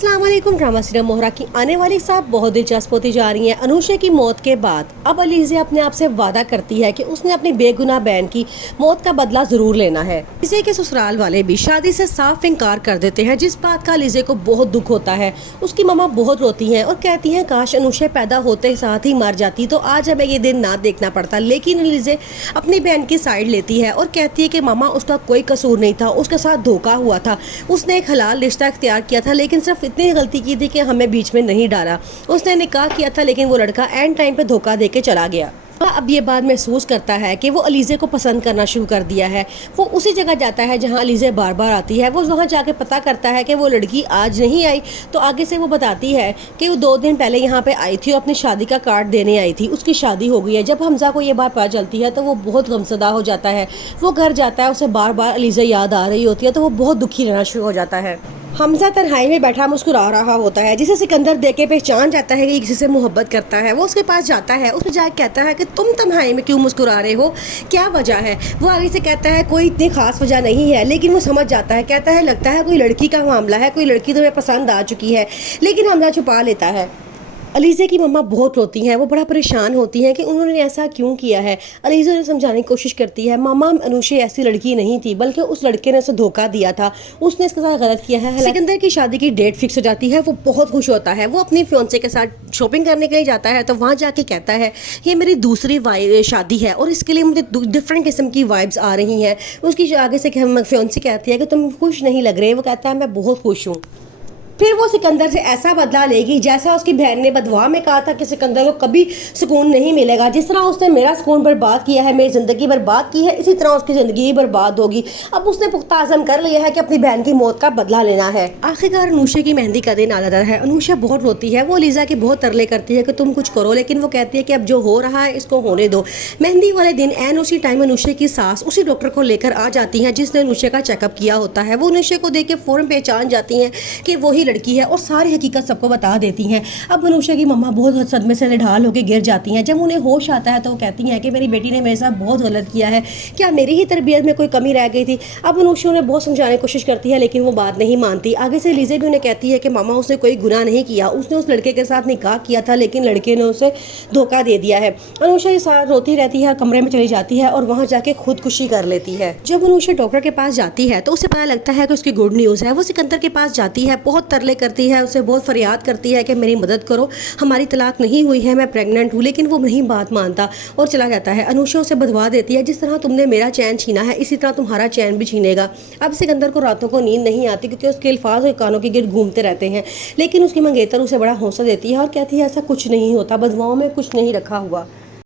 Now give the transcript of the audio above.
अस्सलाम वालेकुम। Drama serial मोहरा की आने वाली साहब बहुत दिलचस्प होती जा रही हैं। अनुषा की मौत के बाद अब अलीज़े अपने आप से वादा करती है कि उसने अपनी बेगुनाह बहन की मौत का बदला ज़रूर लेना है। अलीज़े के ससुराल वाले भी शादी से साफ इनकार कर देते हैं, जिस बात का अलीज़े को बहुत दुख होता है। उसकी मम्मा बहुत रोती हैं और कहती हैं काश अनुषा पैदा होते साथ ही मर जाती तो आज हमें ये दिन ना देखना पड़ता। लेकिन अलीज़े अपनी बहन की साइड लेती है और कहती है कि मामा उसका कोई कसूर नहीं था, उसके साथ धोखा हुआ था, उसने एक हलाल रिश्ता इख्तियार किया था, लेकिन सिर्फ इतनी गलती की थी कि हमें बीच में नहीं डाला। उसने निकाह किया था लेकिन वो लड़का एंड टाइम पे धोखा देके चला गया। अब ये बात महसूस करता है कि वो अलीज़े को पसंद करना शुरू कर दिया है। वो उसी जगह जाता है जहाँ अलीज़े बार बार आती है। वो वहाँ जाके पता करता है कि वो लड़की आज नहीं आई, तो आगे से वो बताती है कि वो 2 दिन पहले यहाँ पे आई थी और अपनी शादी का कार्ड देने आई थी, उसकी शादी हो गई है। जब हमजा को ये बात पता चलती है तो वो बहुत गमज़दा हो जाता है। वो घर जाता है, उसे बार बार अलीज़े याद आ रही होती है तो वो बहुत दुखी रहना शुरू हो जाता है। हमजा तन्हाई में बैठा मुस्कुरा रहा होता है, जिसे सिकंदर देख के पहचान जाता है कि किसी से मोहब्बत करता है। वो उसके पास जाता है, उसमें जाकर कहता है कि तुम तन्हाई में क्यों मुस्कुरा रहे हो, क्या वजह है। वो आगे से कहता है कोई इतनी खास वजह नहीं है, लेकिन वो समझ जाता है। कहता है लगता है कोई लड़की का मामला है, कोई लड़की तुम्हें पसंद आ चुकी है। लेकिन हमजा छुपा लेता है। अलीज़े की मम्मा बहुत रोती हैं, वो बड़ा परेशान होती हैं कि उन्होंने ऐसा क्यों किया है। अलीज़े उन्हें समझाने की कोशिश करती है, मामा अनुषा ऐसी लड़की नहीं थी, बल्कि उस लड़के ने उसे धोखा दिया था, उसने इसके साथ गलत किया है। सिकंदर की शादी की डेट फिक्स हो जाती है, वो बहुत खुश होता है। वो अपनी फियांसे के साथ शॉपिंग करने के लिए जाता है, तो वहाँ जाके कहता है ये मेरी दूसरी शादी है और इसके लिए मुझे डिफरेंट किस्म की वाइब्स आ रही हैं। उसकी आगे से फियांसे कहती है कि तुम खुश नहीं लग रहे। वो कहता है मैं बहुत खुश हूँ। फिर वो सिकंदर से ऐसा बदला लेगी जैसा उसकी बहन ने बदवा में कहा था कि सिकंदर को कभी सुकून नहीं मिलेगा। जिस तरह उसने मेरा सुकून बर्बाद किया है, मेरी ज़िंदगी बर्बाद की है, इसी तरह उसकी ज़िंदगी भी बर्बाद होगी। अब उसने पुख्ता आज़म कर लिया है कि अपनी बहन की मौत का बदला लेना है। आखिरकार अनुषा की मेहंदी का दिन आ जाता है। अनुषा बहुत रोती है, वो अलीज़ा की बहुत तरले करती है कि तुम कुछ करो, लेकिन वो कहती है कि अब जो हो रहा है इसको होने दो। मेहंदी वाले दिन एन उसी टाइम अनुषा की सास उसी डॉक्टर को लेकर आ जाती हैं जिसने अनुषा का चेकअप किया होता है। वो अनुषा को देख के फ़ौरन पहचान जाती हैं कि वही लड़की है और सारी हकीकत सबको बता देती हैं। अब अनुषा की मम्मा बहुत सदमे से निढाल होकर गिर जाती हैं। जब उन्हें होश आता है तो वो कहती हैं कि मेरी बेटी ने मेरे साथ बहुत गलत किया है, क्या मेरी ही तरबियत में कोई कमी रह गई थी। अब अनुषा उन्हें बहुत समझाने की कोशिश करती है, लेकिन वो बात नहीं मानती। आगे से अलीज़े भी उन्हें कहती है कि मामा उसने कोई गुनाह नहीं किया, उसने उस लड़के के साथ निकाह किया था, लेकिन लड़के ने उसे धोखा दे दिया है। अनुषा इस रोती रहती है, कमरे में चली जाती है और वहाँ जाके खुदकुशी कर लेती है। जब अनुषा डॉक्टर के पास जाती है तो उसे पता लगता है कि उसकी गुड न्यूज़ है। वो सिकंदर के पास जाती है, बहुत तरले करती है, उसे बहुत फरियाद करती है कि मेरी मदद करो, हमारी तलाक नहीं हुई है, मैं प्रेग्नेंट हूँ। लेकिन वो नहीं बात मानता और चला जाता है। अनुषा उसे बदवा देती है, जिस तरह तुमने मेरा चैन छीना है इसी तरह तुम्हारा चैन भी छीनेगा। अब सिकंदर को रातों को नींद नहीं आती क्योंकि उसके अल्फाज और कानों के गिर्द घूमते रहते हैं। लेकिन उसकी मंगेतर उसे बड़ा हौसला देती है और कहती है ऐसा कुछ नहीं होता, बदवाओं में कुछ नहीं रखा हुआ।